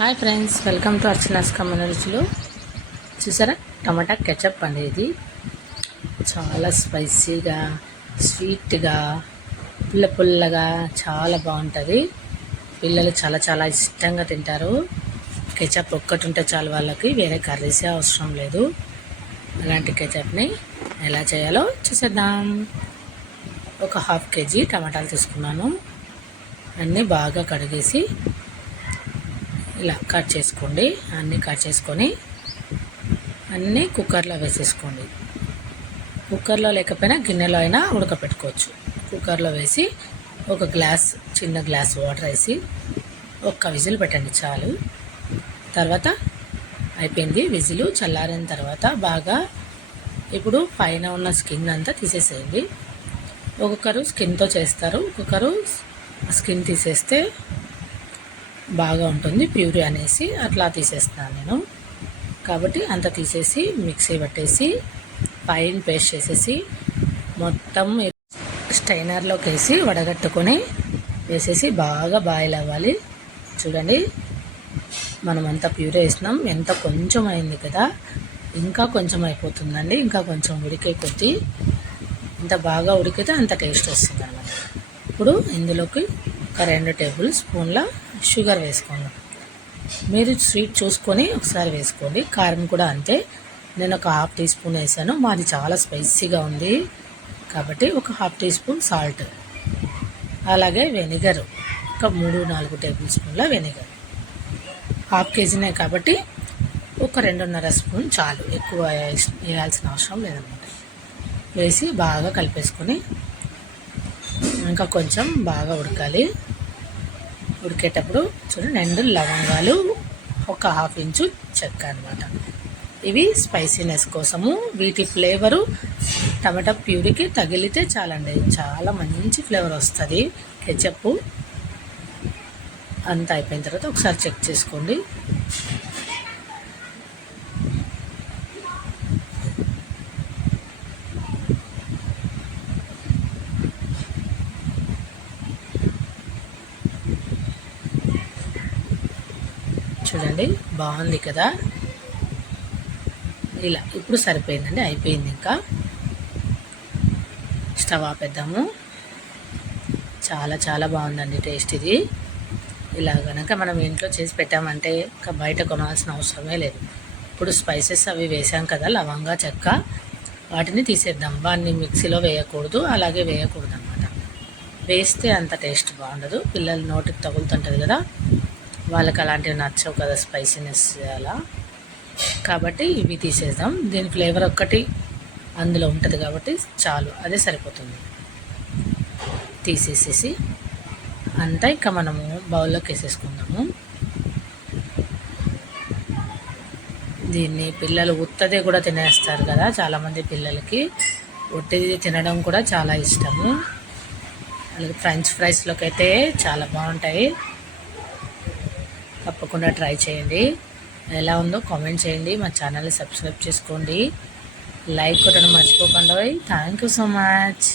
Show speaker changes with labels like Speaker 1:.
Speaker 1: Hi friends welcome to Archana's కమ్మన రుచులు చూసారా? టమాటా ketchup అండి ఇది చాలా స్పైసీగా స్వీట్గా పుల్ల పుల్లగా చాలా బాగుంటుంది. పిల్లలు చాలా చాలా ఇష్టంగా తింటారు. కెచప్ ఒక్కటి ఉంటే చాలు వాళ్ళకి వేరే కర్రీసే అవసరం లేదు. అలాంటి కెచప్ని ఎలా చేయాలో చూసేద్దాం. ఒక హాఫ్ కేజీ టమాటాలు తీసుకున్నాను. అన్నీ బాగా కడిగేసి ఇలా కట్ చేసుకోండి. అన్నీ కట్ చేసుకొని అన్నీ కుక్కర్లో వేసేసుకోండి. కుక్కర్లో లేకపోయినా గిన్నెలో అయినా ఉడకపెట్టుకోవచ్చు. కుక్కర్లో వేసి ఒక గ్లాస్ చిన్న గ్లాస్ వాటర్ వేసి ఒక్క విజిల్ పెట్టండి చాలు. తర్వాత అయిపోయింది విజిల్. చల్లారిన తర్వాత బాగా ఇప్పుడు పైన ఉన్న స్కిన్ అంతా తీసేసేయండి. ఒక్కొక్కరు స్కిన్తో చేస్తారు. ఒక్కొక్కరు స్కిన్ తీసేస్తే బాగా ఉంటుంది ప్యూరీ అనేసి అట్లా తీసేస్తున్నాను నేను. కాబట్టి అంత తీసేసి మిక్సీ పట్టేసి పైన పేస్ట్ చేసేసి మొత్తం స్టైనర్లోకి వేసి వడగట్టుకొని వేసేసి బాగా బాయిల్ అవ్వాలి. చూడండి మనం అంత ప్యూరీ వేసినాం. ఎంత కొంచెం అయింది కదా. ఇంకా కొంచెం అయిపోతుందండి. ఇంకా కొంచెం ఉడికే కొద్దీ ఎంత బాగా ఉడికితే అంత టేస్ట్ వస్తుంది అన్నమాట ఇప్పుడు ఇందులోకి ఒక రెండు టేబుల్ స్పూన్ల షుగర్ వేసుకోండి. మీరు స్వీట్ చూసుకొని ఒకసారి వేసుకోండి. కారం కూడా అంతే. నేను ఒక హాఫ్ టీ స్పూన్ వేసాను. మాది చాలా స్పైసీగా ఉంది. కాబట్టి ఒక హాఫ్ టీ స్పూన్ సాల్ట్. అలాగే వెనిగర్. ఒక మూడు నాలుగు టేబుల్ స్పూన్ల వెనిగర్. హాఫ్ కేజీనే కాబట్టి ఒక రెండున్నర స్పూన్ చాలు. ఎక్కువ వేయాల్సిన అవసరం లేదన్నమాట. వేసి బాగా కలిపేసుకొని ఇంకా కొంచెం బాగా ఉడకాలి. ఉడికేటప్పుడు చూడండి రెండు లవంగాలు ఒక హాఫ్ ఇంచు చెక్క అనమాట ఇవి స్పైసీనెస్ కోసము వీటి ఫ్లేవరు టమాటా ప్యూరీకి తగిలితే చాలండి. చాలా మంచి ఫ్లేవర్ వస్తుంది. కెచప్ అంతా అయిపోయిన తర్వాత ఒకసారి చెక్ చేసుకోండి. చూడండి బాగుంది కదా? ఇలా ఇప్పుడు సరిపోయిందండి అయిపోయింది ఇంకా. స్టవ్ ఆపేద్దాము. చాలా చాలా బాగుందండి టేస్ట్ ఇది. ఇలా కనుక మనం ఇంట్లో చేసి పెట్టామంటే ఇంకా బయట కొనాల్సిన అవసరమే లేదు. ఇప్పుడు స్పైసెస్ అవి వేసాం కదా లవంగా చెక్క. వాటిని తీసేద్దాం. వాటిని మిక్సీలో వేయకూడదు అలాగే వేయకూడదు అనమాట వేస్తే అంత టేస్ట్ బాగుండదు. పిల్లలు నోటికి తగులుతుంటుంది కదా. వాళ్ళకి అలాంటివి నచ్చవు కదా స్పైసీనెస్ అలా. కాబట్టి ఇవి తీసేద్దాం. దీని ఫ్లేవర్ ఒక్కటి అందులో ఉంటుంది కాబట్టి చాలు అదే సరిపోతుంది. తీసేసేసి అంతా ఇంకా మనము బౌల్లోకి వేసేసుకుందాము. దీన్ని పిల్లలు ఉత్తది కూడా తినేస్తారు కదా చాలామంది పిల్లలకి. ఉట్టిది తినడం కూడా చాలా ఇష్టము. అలాగే ఫ్రెంచ్ ఫ్రైస్లోకి అయితే చాలా బాగుంటాయి. తప్పకుండా ట్రై చేయండి. ఎలా ఉందో కామెంట్ చేయండి. మా ఛానల్ని సబ్స్క్రైబ్ చేసుకోండి. లైక్ కొట్టడం మర్చిపోకుండా. Thank you so much